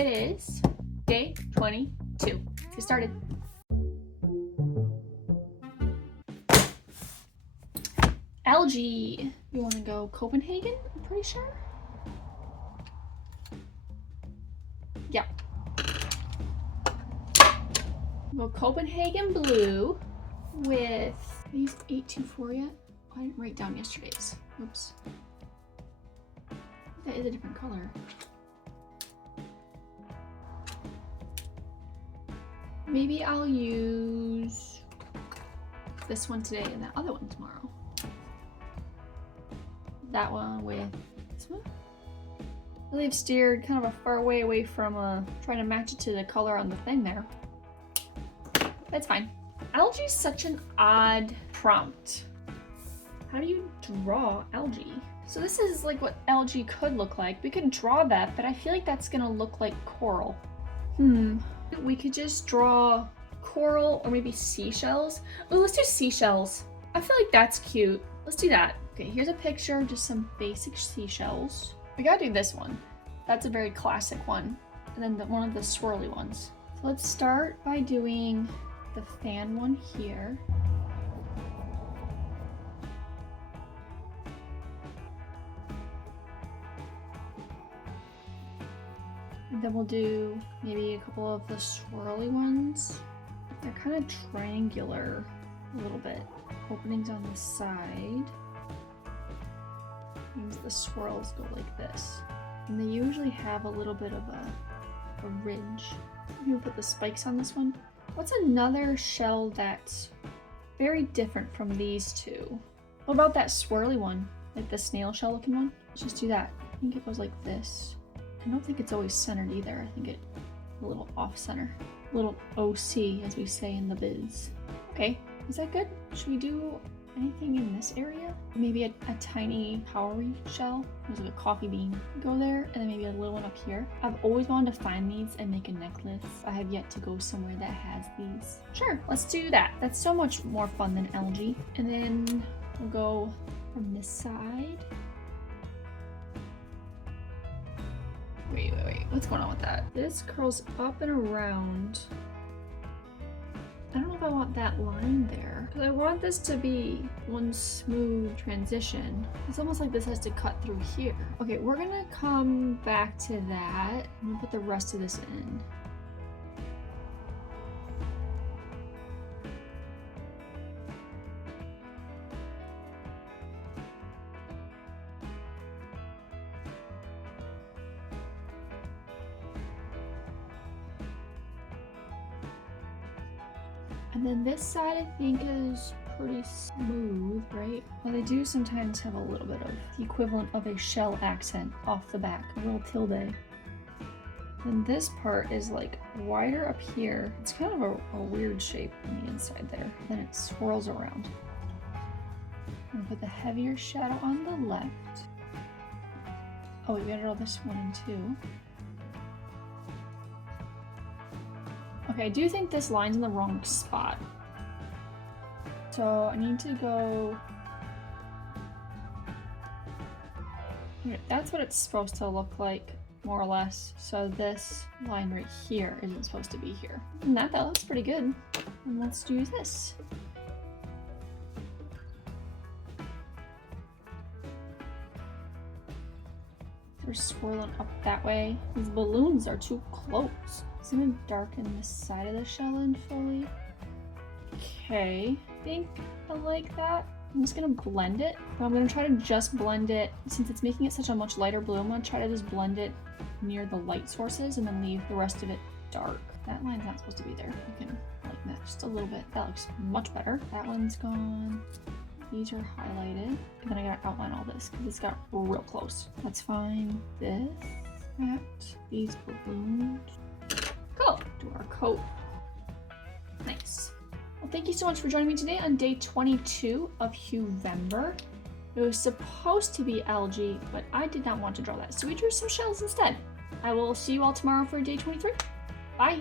It is day 22. Let's get started. Algae. You want to go Copenhagen? I'm pretty sure. Yeah. We'll go Copenhagen blue with these 824 yet. I didn't write down yesterday's. Oops. That is a different color. Maybe I'll use this one today and that other one tomorrow. That one with this one. Really have steered kind of a far way away from trying to match it to the color on the thing there. That's fine. Algae is such an odd prompt. How do you draw algae? So this is like what algae could look like. We could draw that, but I feel like that's gonna look like coral. We could just draw coral or maybe seashells. Oh, let's do seashells. I feel like that's cute. Let's do that. Okay, here's a picture of just some basic seashells. We gotta do this one. That's a very classic one. And then one of the swirly ones. So let's start by doing the fan one here. And then we'll do maybe a couple of the swirly ones. They're kind of triangular a little bit. Openings on the side. Means the swirls go like this. And they usually have a little bit of a ridge. I'm gonna put the spikes on this one. What's another shell that's very different from these two? What about that swirly one? Like the snail shell looking one? Let's just do that. I think it goes like this. I don't think it's always centered either. I think it's a little off center. A little OC, as we say in the biz. Okay, is that good? Should we do anything in this area? Maybe a tiny powdery shell. There's like a coffee bean. Go there, and then maybe a little one up here. I've always wanted to find these and make a necklace. I have yet to go somewhere that has these. Sure, let's do that. That's so much more fun than algae. And then we'll go from this side. Wait. What's going on with that? This curls up and around. I don't know if I want that line there. Because I want this to be one smooth transition. It's almost like this has to cut through here. Okay, we're gonna come back to that. I'm gonna put the rest of this in. And then this side I think is pretty smooth, right? Well, they do sometimes have a little bit of the equivalent of a shell accent off the back, a little tilde. And this part is like wider up here. It's kind of a weird shape on the inside there. Then it swirls around. I'm gonna put the heavier shadow on the left. Oh, we gotta draw this one in too. Okay, I do think this line's in the wrong spot. So I need to go... Okay, that's what it's supposed to look like, more or less. So this line right here isn't supposed to be here. And that looks pretty good. And let's do this. They're swirling up that way. These balloons are too close. So I'm gonna darken the side of the shell in fully. Okay, I think I like that. I'm just gonna blend it. But I'm gonna try to just blend it, since it's making it such a much lighter blue, I'm gonna try to just blend it near the light sources and then leave the rest of it dark. That line's not supposed to be there. You can lighten that just a little bit. That looks much better. That one's gone. These are highlighted. And then I gotta outline all this because it's got real close. Let's find this, that, these balloons. Cool. Do our coat. Nice. Well, thank you so much for joining me today on day 22 of Huevember. It was supposed to be algae, but I did not want to draw that, so we drew some shells instead. I will see you all tomorrow for day 23. Bye.